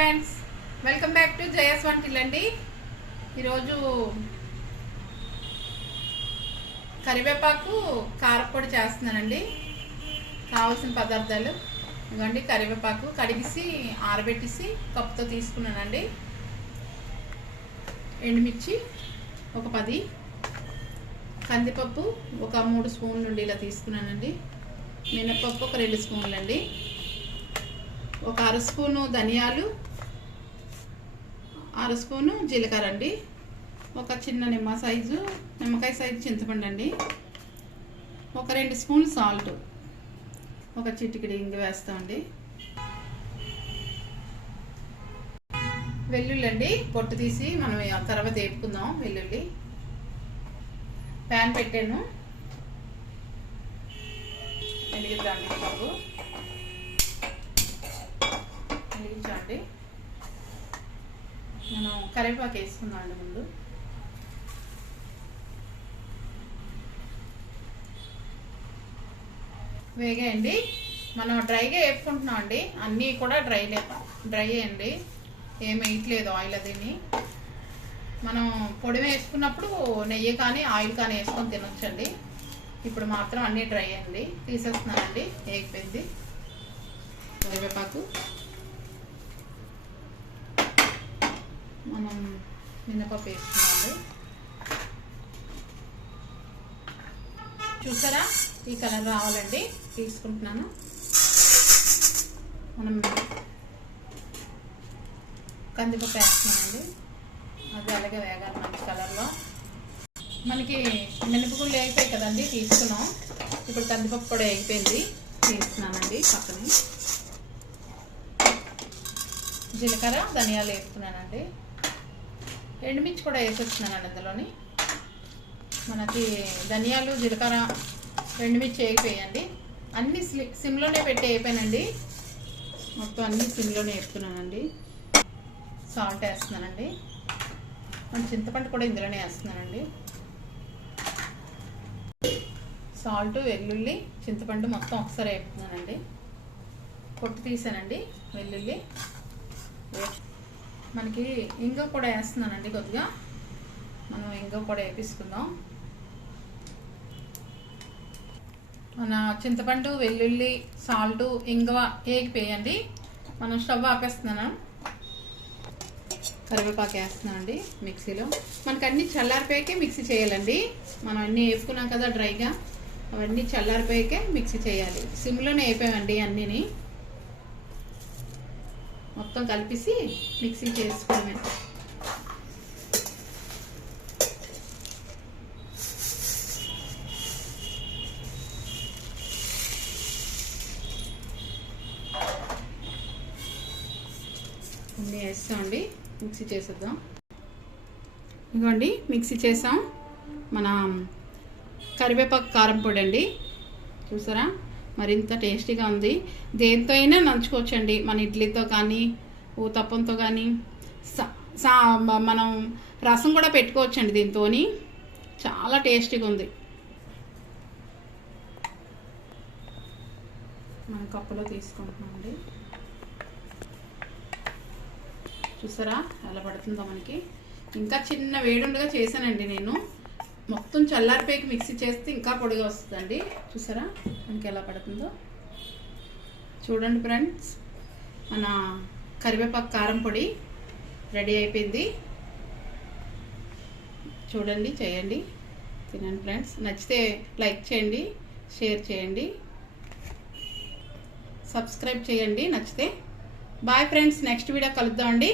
Friends, welcome back to జయ స్వంటిల్లండి. ఈరోజు కరివేపాకు కారపొడి చేస్తున్నానండి. కావాల్సిన పదార్థాలు ఇవ్వండి. కరివేపాకు కడిగిసి ఆరబెట్టేసి కప్పుతో తీసుకున్నానండి. ఎండుమిర్చి ఒక 10, కందిపప్పు ఒక 3 స్పూన్లు నుండి ఇలా తీసుకున్నానండి. మినపప్పు ఒక 2 స్పూన్లు అండి. ఒక 1/2 స్పూను ధనియాలు, 1/2 స్పూను జీలకర్ర అండి. ఒక చిన్న నిమ్మకాయ సైజు చింతపండు అండి. ఒక 2 స్పూన్లు సాల్ట్, ఒక చిటికెడు ఇంగు వేస్తామండి. వెల్లుల్లి అండి, పొట్టు తీసి మనం తర్వాత వేపుకుందాం. వెల్లుల్లి ప్యాన్ పెట్టాను, వెలిగిద్దాండి. స్టవ్ వెలిగించండి. మనం కరివేపాకు వేసుకుందాం అండి. ముందు వేగాయండి. మనం డ్రైగా వేపుకుంటున్నాం అండి. అన్నీ కూడా డ్రై అండి, ఏమి వేయట్లేదు ఆయిల్. అదిని మనం పొడి వేసుకున్నప్పుడు నెయ్యి కానీ ఆయిల్ కానీ వేసుకొని తినొచ్చండి. ఇప్పుడు మాత్రం అన్నీ డ్రై అండి. తీసేస్తున్నానండి. వేగిపోయింది. కరివేపాకు మనం మినపప్పు వేసుకున్నామండి. చూసారా, ఈ కలర్ రావాలండి. తీసుకుంటున్నాను. మనం కందిపప్పు వేస్తున్నామండి. అది అలాగే వేగాలి మంచి కలర్లో. మనకి మినపగుళ్ళు వేగిపోయి కదండి, తీసుకున్నాం. ఇప్పుడు కందిపప్పు కూడా వేగిపోయింది, తీస్తున్నానండి పక్కన. జీలకర్ర ధనియాలు వేసుకున్నానండి. ఎండుమిర్చి కూడా వేసేస్తున్నానండి అందులోని. మనకి ధనియాలు జీలకర్ర ఎండుమిర్చి వేగిపోయాయండి. అన్నీ సిమ్లోనే పెట్టి వేయిపోయానండి. మొత్తం అన్నీ సిమ్లోనే వేపుతున్నానండి. సాల్ట్ వేస్తున్నానండి. మన చింతపండు కూడా ఇందులోనే వేస్తున్నానండి. సాల్ట్, వెల్లుల్లి, చింతపండు మొత్తం ఒకసారి వేపుతున్నానండి. పొట్టు తీసానండి వెల్లుల్లి. మనకి ఇంగు కూడా వేస్తున్నానండి కొద్దిగా. మనం ఇంగు కూడా వేపించుకుందాం. మన చింతపండు, వెల్లుల్లి, సాల్ట్, ఇంగువ వేగిపోయండి. మనం స్టవ్ ఆపేస్తున్నాను. కరివేపాకు వేస్తున్నానండి మిక్సీలో. మనకు అన్నీ చల్లారిపోయాకే మిక్సీ చేయాలండి. మనం అన్నీ వేసుకున్నాం కదా డ్రైగా, అవన్నీ చల్లారిపోయాకే మిక్సీ చేయాలి. సిమ్లోనే వేపామండి అన్నీని. మొత్తం కలిపేసి మిక్సీ చేసుకోవడమే. అన్నీ వేస్తామండి. మిక్సీ చేసేద్దాం. ఇదిగోండి మిక్సీ చేసాం. మన కరివేపాకు కారం పొడి అండి. చూసారా, మరింత టేస్టీగా ఉంది. దేంతో అయినా నంచుకోవచ్చండి. మన ఇడ్లీతో కానీ ఊతప్పంతో కానీ. మనం రసం కూడా పెట్టుకోవచ్చండి దీంతో. చాలా టేస్టీగా ఉంది. మన కప్పులో తీసుకుంటున్నామండి. చూసారా ఎలా పడుతుందో మనకి. ఇంకా చిన్న వేడుండగా చేశానండి నేను. మొత్తం చల్లారిపోయి మిక్సీ చేస్తే ఇంకా పొడిగా వస్తుందండి. చూసారా మనకి ఎలా పడుతుందో. చూడండి ఫ్రెండ్స్, మన కరివేపాకు కారం పొడి రెడీ అయిపోయింది. చూడండి, చేయండి, తినండి ఫ్రెండ్స్. నచ్చితే లైక్ చేయండి, షేర్ చేయండి, సబ్స్క్రైబ్ చేయండి నచ్చితే. బాయ్ ఫ్రెండ్స్, నెక్స్ట్ వీడియో కలుద్దామండి.